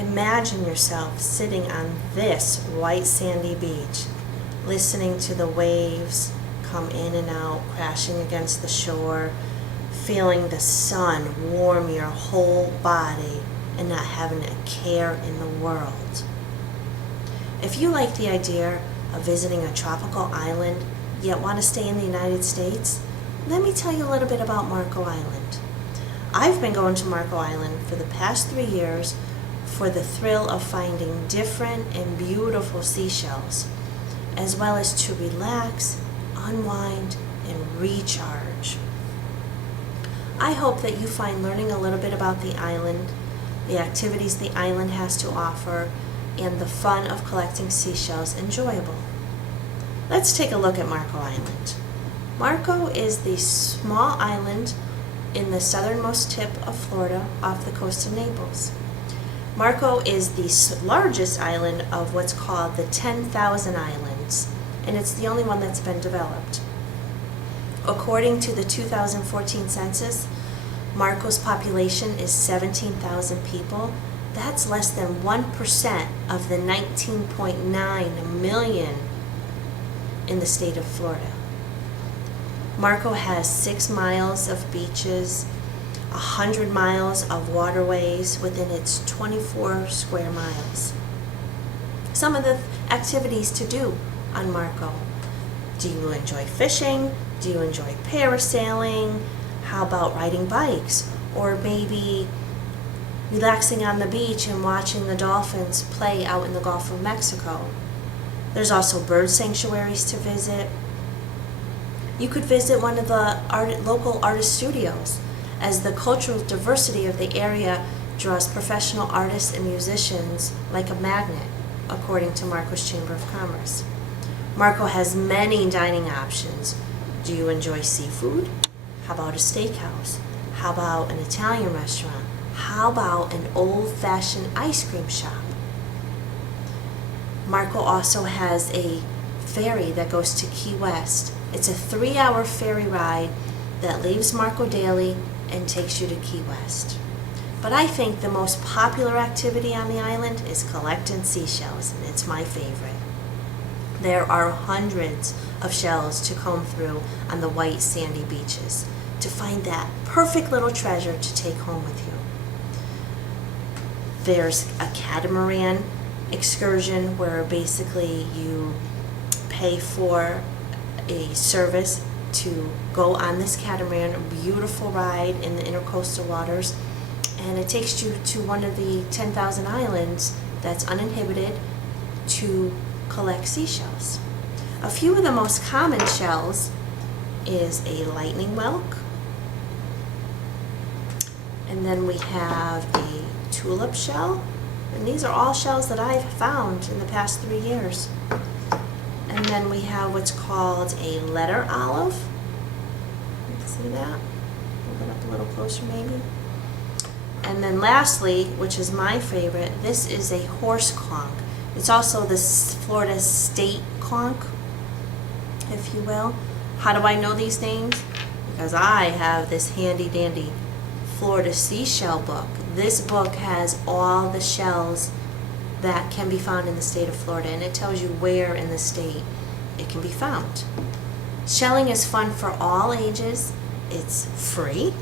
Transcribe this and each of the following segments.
Imagine yourself sitting on this white sandy beach, listening to the waves come in and out, crashing against the shore, feeling the sun warm your whole body, and not having a care in the world. If you like the idea of visiting a tropical island, yet want to stay in the United States, let me tell you a little bit about Marco Island. I've been going to Marco Island for the past 3 years for the thrill of finding different and beautiful seashells, as well as to relax, unwind, and recharge. I hope that you find learning a little bit about the island, the activities the island has to offer, and the fun of collecting seashells enjoyable. Let's take a look at Marco Island. Marco is the small island in the southernmost tip of Florida off the coast of Naples. Marco is the largest island of what's called the 10,000 Islands, and it's the only one that's been developed. According to the 2014 census, Marco's population is 17,000 people. That's less than 1% of the 19.9 million in the state of Florida. Marco has 6 miles of beaches, 100 miles of waterways within its 24 square miles. Some of the activities to do on Marco. Do you enjoy fishing? Do you enjoy parasailing? How about riding bikes? Or maybe relaxing on the beach and watching the dolphins play out in the Gulf of Mexico. There's also bird sanctuaries to visit. You could visit one of the local artist studios, as the cultural diversity of the area draws professional artists and musicians like a magnet, according to Marco's Chamber of Commerce. Marco has many dining options. Do you enjoy seafood? How about a steakhouse? How about an Italian restaurant? How about an old-fashioned ice cream shop? Marco also has a ferry that goes to Key West. It's a 3-hour ferry ride that leaves Marco daily and takes you to Key West. But I think the most popular activity on the island is collecting seashells, and it's my favorite. There are hundreds of shells to comb through on the white sandy beaches to find that perfect little treasure to take home with you. There's a catamaran excursion where basically you pay for a service to go on this catamaran, a beautiful ride in the intercoastal waters, and it takes you to one of the 10,000 islands that's uninhibited to collect seashells. A few of the most common shells is a lightning whelk, and then we have a tulip shell, and these are all shells that I've found in the past 3 years. And then we have what's called a letter olive. You can see that? Hold it up a little closer maybe. And then lastly, which is my favorite, this is a horse conch. It's also the Florida state conch, if you will. How do I know these names? Because I have this handy dandy Florida seashell book. This book has all the shells that can be found in the state of Florida, and it tells you where in the state it can be found. Shelling is fun for all ages. It's free,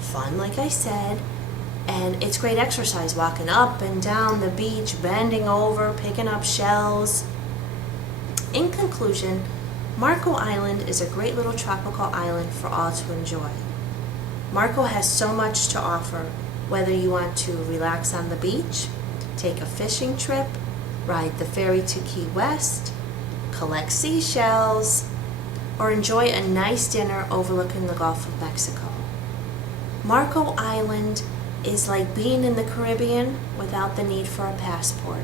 fun like I said, and it's great exercise, walking up and down the beach, bending over, picking up shells. In conclusion, Marco Island is a great little tropical island for all to enjoy. Marco has so much to offer, whether you want to relax on the beach, take a fishing trip, ride the ferry to Key West, collect seashells, or enjoy a nice dinner overlooking the Gulf of Mexico. Marco Island is like being in the Caribbean without the need for a passport.